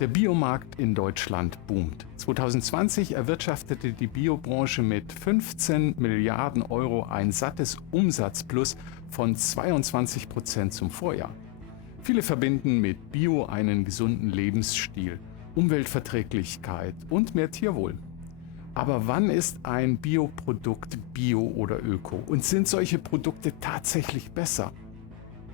Der Biomarkt in Deutschland boomt. 2020 erwirtschaftete die Biobranche mit 15 Milliarden Euro ein sattes Umsatzplus von 22% zum Vorjahr. Viele verbinden mit Bio einen gesunden Lebensstil, Umweltverträglichkeit und mehr Tierwohl. Aber wann ist ein Bioprodukt Bio oder Öko? Und sind solche Produkte tatsächlich besser?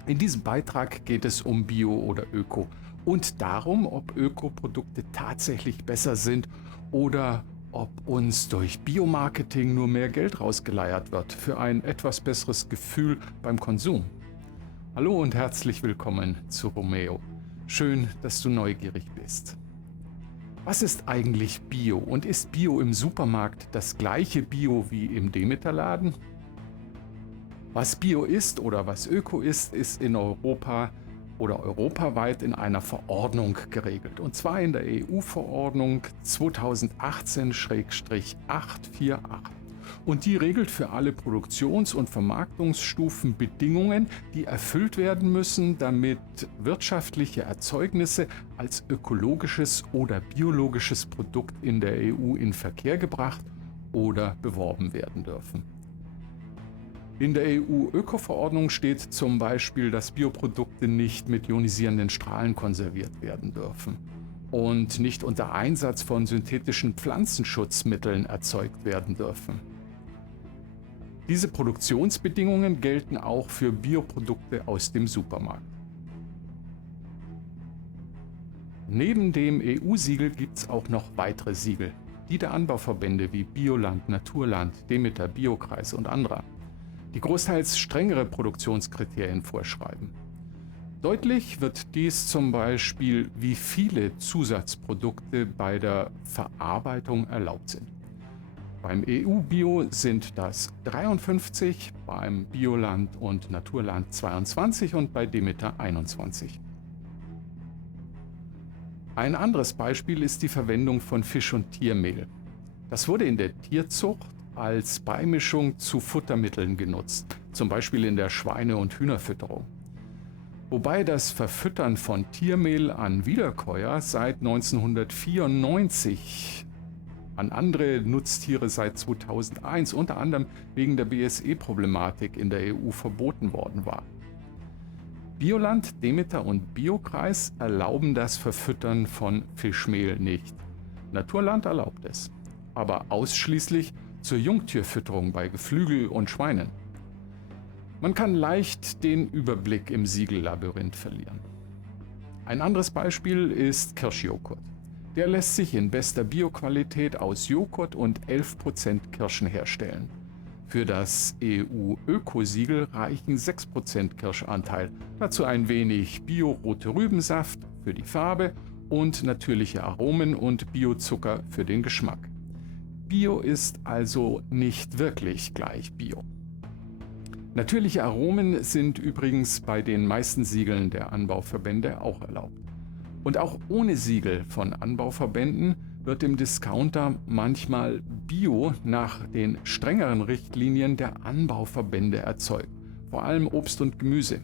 In diesem Beitrag geht es um Bio oder Öko und darum, ob Ökoprodukte tatsächlich besser sind oder ob uns durch Biomarketing nur mehr Geld rausgeleiert wird für ein etwas besseres Gefühl beim Konsum. Hallo und herzlich willkommen zu Romeo. Schön, dass du neugierig bist. Was ist eigentlich Bio und ist Bio im Supermarkt das gleiche Bio wie im Demeter-Laden? Was Bio ist oder was Öko ist, ist in Europa oder europaweit in einer Verordnung geregelt. Und zwar in der EU-Verordnung 2018/848. Und die regelt für alle Produktions- und Vermarktungsstufen Bedingungen, die erfüllt werden müssen, damit wirtschaftliche Erzeugnisse als ökologisches oder biologisches Produkt in der EU in Verkehr gebracht oder beworben werden dürfen. In der EU-Öko-Verordnung steht zum Beispiel, dass Bioprodukte nicht mit ionisierenden Strahlen konserviert werden dürfen und nicht unter Einsatz von synthetischen Pflanzenschutzmitteln erzeugt werden dürfen. Diese Produktionsbedingungen gelten auch für Bioprodukte aus dem Supermarkt. Neben dem EU-Siegel gibt es auch noch weitere Siegel, die der Anbauverbände wie Bioland, Naturland, Demeter, Biokreis und andere, die großteils strengere Produktionskriterien vorschreiben. Deutlich wird dies zum Beispiel, wie viele Zusatzprodukte bei der Verarbeitung erlaubt sind. Beim EU-Bio sind das 53, beim Bioland und Naturland 22 und bei Demeter 21. Ein anderes Beispiel ist die Verwendung von Fisch- und Tiermehl. Das wurde in der Tierzucht als Beimischung zu Futtermitteln genutzt, zum Beispiel in der Schweine- und Hühnerfütterung. Wobei das Verfüttern von Tiermehl an Wiederkäuer seit 1994, an andere Nutztiere seit 2001, unter anderem wegen der BSE-Problematik in der EU verboten worden war. Bioland, Demeter und Biokreis erlauben das Verfüttern von Fischmehl nicht. Naturland erlaubt es, aber ausschließlich zur Jungtierfütterung bei Geflügel und Schweinen. Man kann leicht den Überblick im Siegellabyrinth verlieren. Ein anderes Beispiel ist Kirschjoghurt. Der lässt sich in bester Bioqualität aus Joghurt und 11% Kirschen herstellen. Für das EU-Ökosiegel reichen 6% Kirschanteil, dazu ein wenig Bio-rote Rübensaft für die Farbe und natürliche Aromen und Biozucker für den Geschmack. Bio ist also nicht wirklich gleich Bio. Natürliche Aromen sind übrigens bei den meisten Siegeln der Anbauverbände auch erlaubt. Und auch ohne Siegel von Anbauverbänden wird im Discounter manchmal Bio nach den strengeren Richtlinien der Anbauverbände erzeugt, vor allem Obst und Gemüse.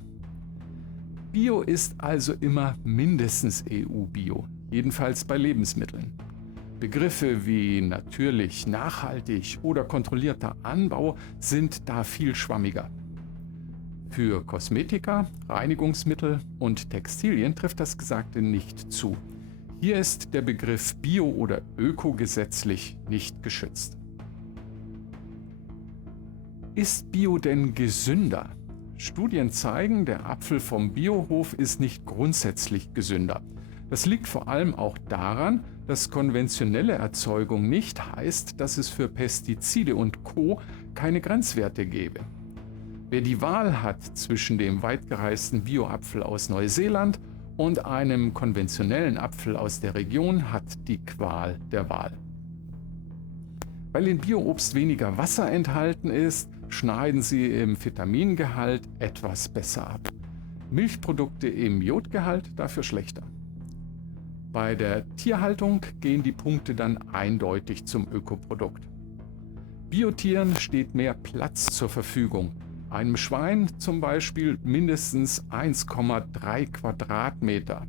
Bio ist also immer mindestens EU-Bio, jedenfalls bei Lebensmitteln. Begriffe wie natürlich, nachhaltig oder kontrollierter Anbau sind da viel schwammiger. Für Kosmetika, Reinigungsmittel und Textilien trifft das Gesagte nicht zu. Hier ist der Begriff Bio oder Öko gesetzlich nicht geschützt. Ist Bio denn gesünder? Studien zeigen, der Apfel vom Biohof ist nicht grundsätzlich gesünder. Das liegt vor allem auch daran, dass konventionelle Erzeugung nicht heißt, dass es für Pestizide und Co. keine Grenzwerte gäbe. Wer die Wahl hat zwischen dem weitgereisten Bioapfel aus Neuseeland und einem konventionellen Apfel aus der Region, hat die Qual der Wahl. Weil in Bioobst weniger Wasser enthalten ist, schneiden sie im Vitamingehalt etwas besser ab. Milchprodukte im Jodgehalt dafür schlechter. Bei der Tierhaltung gehen die Punkte dann eindeutig zum Ökoprodukt. Biotieren steht mehr Platz zur Verfügung. Einem Schwein zum Beispiel mindestens 1,3 Quadratmeter.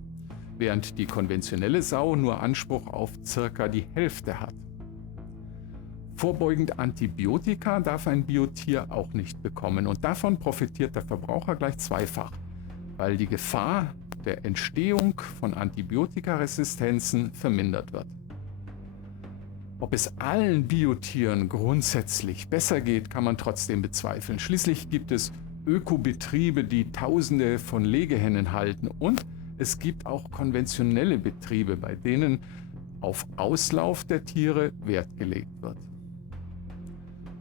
während die konventionelle Sau nur Anspruch auf circa die Hälfte hat. Vorbeugend Antibiotika darf ein Biotier auch nicht bekommen und davon profitiert der Verbraucher gleich zweifach, weil die Gefahr der Entstehung von Antibiotikaresistenzen vermindert wird. Ob es allen Biotieren grundsätzlich besser geht, kann man trotzdem bezweifeln. Schließlich gibt es Ökobetriebe, die Tausende von Legehennen halten, und es gibt auch konventionelle Betriebe, bei denen auf Auslauf der Tiere Wert gelegt wird.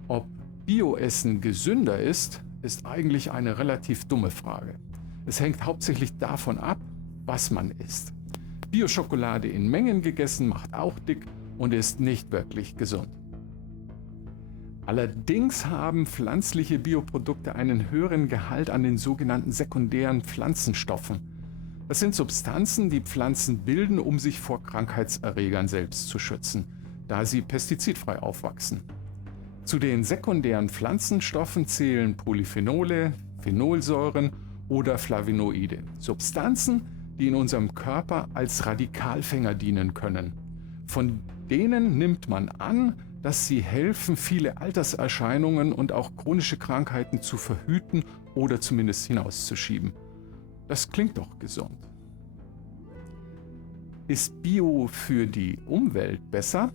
Ob Bioessen gesünder ist, ist eigentlich eine relativ dumme Frage. Es hängt hauptsächlich davon ab, was man isst. Bio-Schokolade in Mengen gegessen macht auch dick und ist nicht wirklich gesund. Allerdings haben pflanzliche Bioprodukte einen höheren Gehalt an den sogenannten sekundären Pflanzenstoffen. Das sind Substanzen, die Pflanzen bilden, um sich vor Krankheitserregern selbst zu schützen, da sie pestizidfrei aufwachsen. Zu den sekundären Pflanzenstoffen zählen Polyphenole, Phenolsäuren oder Flavonoide, Substanzen, die in unserem Körper als Radikalfänger dienen können. Von denen nimmt man an, dass sie helfen, viele Alterserscheinungen und auch chronische Krankheiten zu verhüten oder zumindest hinauszuschieben. Das klingt doch gesund. Ist Bio für die Umwelt besser?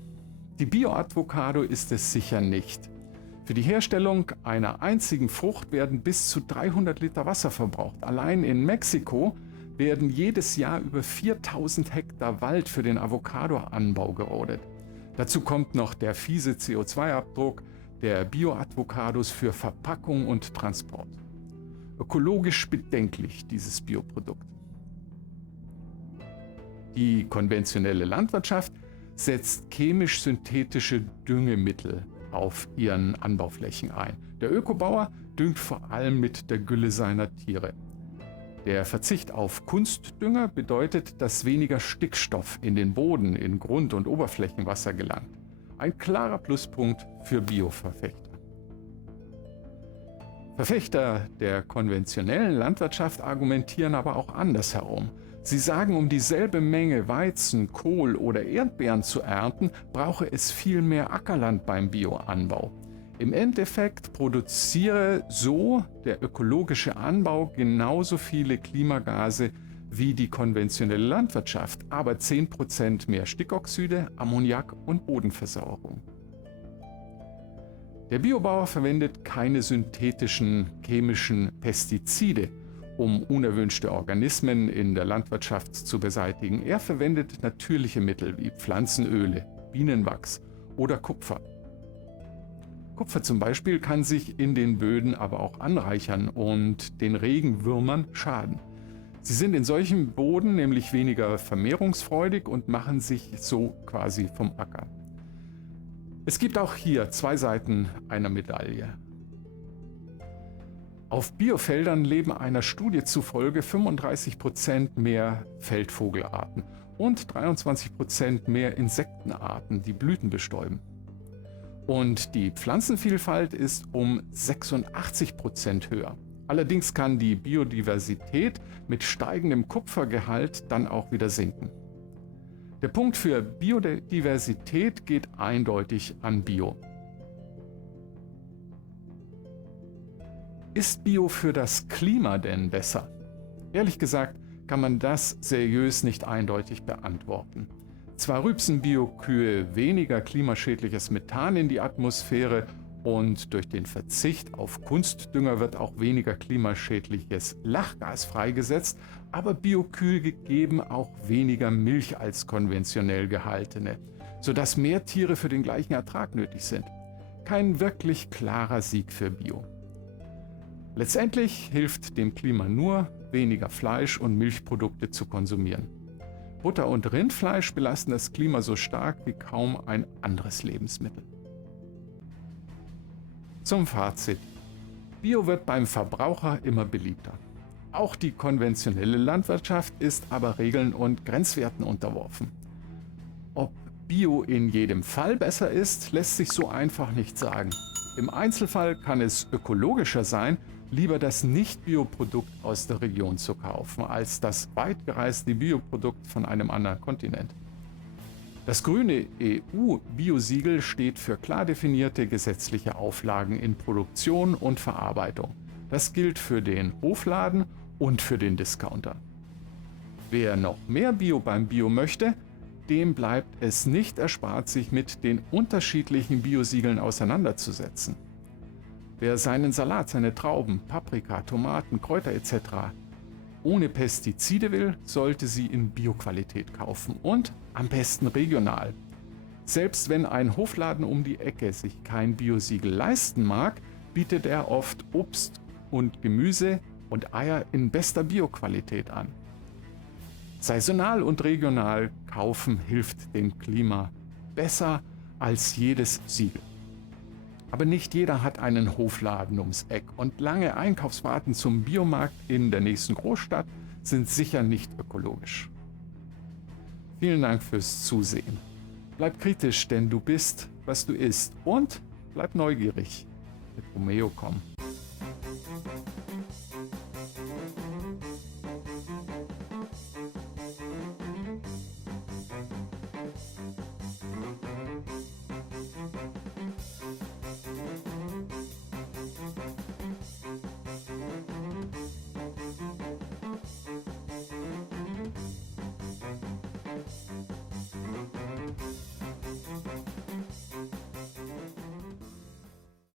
Die Bio-Avocado ist es sicher nicht. Für die Herstellung einer einzigen Frucht werden bis zu 300 Liter Wasser verbraucht. Allein in Mexiko werden jedes Jahr über 4000 Hektar Wald für den Avocado-Anbau gerodet. Dazu kommt noch der fiese CO2-Abdruck der Bio-Avocados für Verpackung und Transport. Ökologisch bedenklich, dieses Bioprodukt. Die konventionelle Landwirtschaft setzt chemisch-synthetische Düngemittel auf ihren Anbauflächen ein. Der Ökobauer düngt vor allem mit der Gülle seiner Tiere. Der Verzicht auf Kunstdünger bedeutet, dass weniger Stickstoff in den Boden, in Grund- und Oberflächenwasser gelangt. Ein klarer Pluspunkt für Bioverfechter. Verfechter der konventionellen Landwirtschaft argumentieren aber auch andersherum. Sie sagen, um dieselbe Menge Weizen, Kohl oder Erdbeeren zu ernten, brauche es viel mehr Ackerland beim Bioanbau. Im Endeffekt produziere so der ökologische Anbau genauso viele Klimagase wie die konventionelle Landwirtschaft, aber 10% mehr Stickoxide, Ammoniak und Bodenversauerung. Der Biobauer verwendet keine synthetischen chemischen Pestizide, um unerwünschte Organismen in der Landwirtschaft zu beseitigen. Er verwendet natürliche Mittel wie Pflanzenöle, Bienenwachs oder Kupfer. Kupfer zum Beispiel kann sich in den Böden aber auch anreichern und den Regenwürmern schaden. Sie sind in solchem Boden nämlich weniger vermehrungsfreudig und machen sich so quasi vom Acker. Es gibt auch hier zwei Seiten einer Medaille. Auf Biofeldern leben einer Studie zufolge 35% mehr Feldvogelarten und 23% mehr Insektenarten, die Blüten bestäuben. Und die Pflanzenvielfalt ist um 86% höher. Allerdings kann die Biodiversität mit steigendem Kupfergehalt dann auch wieder sinken. Der Punkt für Biodiversität geht eindeutig an Bio. Ist Bio für das Klima denn besser? Ehrlich gesagt kann man das seriös nicht eindeutig beantworten. Zwar rübsen Biokühe weniger klimaschädliches Methan in die Atmosphäre und durch den Verzicht auf Kunstdünger wird auch weniger klimaschädliches Lachgas freigesetzt, aber Biokühe geben auch weniger Milch als konventionell gehaltene, sodass mehr Tiere für den gleichen Ertrag nötig sind. Kein wirklich klarer Sieg für Bio. Letztendlich hilft dem Klima nur, weniger Fleisch und Milchprodukte zu konsumieren. Butter und Rindfleisch belasten das Klima so stark wie kaum ein anderes Lebensmittel. Zum Fazit. Bio wird beim Verbraucher immer beliebter. Auch die konventionelle Landwirtschaft ist aber Regeln und Grenzwerten unterworfen. Ob Bio in jedem Fall besser ist, lässt sich so einfach nicht sagen. Im Einzelfall kann es ökologischer sein, lieber das Nicht-Bioprodukt aus der Region zu kaufen, als das weit gereiste Bioprodukt von einem anderen Kontinent. Das grüne EU-Biosiegel steht für klar definierte gesetzliche Auflagen in Produktion und Verarbeitung. Das gilt für den Hofladen und für den Discounter. Wer noch mehr Bio beim Bio möchte, dem bleibt es nicht erspart, sich mit den unterschiedlichen Biosiegeln auseinanderzusetzen. Wer seinen Salat, seine Trauben, Paprika, Tomaten, Kräuter etc. ohne Pestizide will, sollte sie in Bioqualität kaufen und am besten regional. Selbst wenn ein Hofladen um die Ecke sich kein Biosiegel leisten mag, bietet er oft Obst und Gemüse und Eier in bester Bioqualität an. Saisonal und regional kaufen hilft dem Klima besser als jedes Siegel. Aber nicht jeder hat einen Hofladen ums Eck und lange Einkaufsfahrten zum Biomarkt in der nächsten Großstadt sind sicher nicht ökologisch. Vielen Dank fürs Zusehen. Bleib kritisch, denn du bist, was du isst, und bleib neugierig. Mit Romeo.com.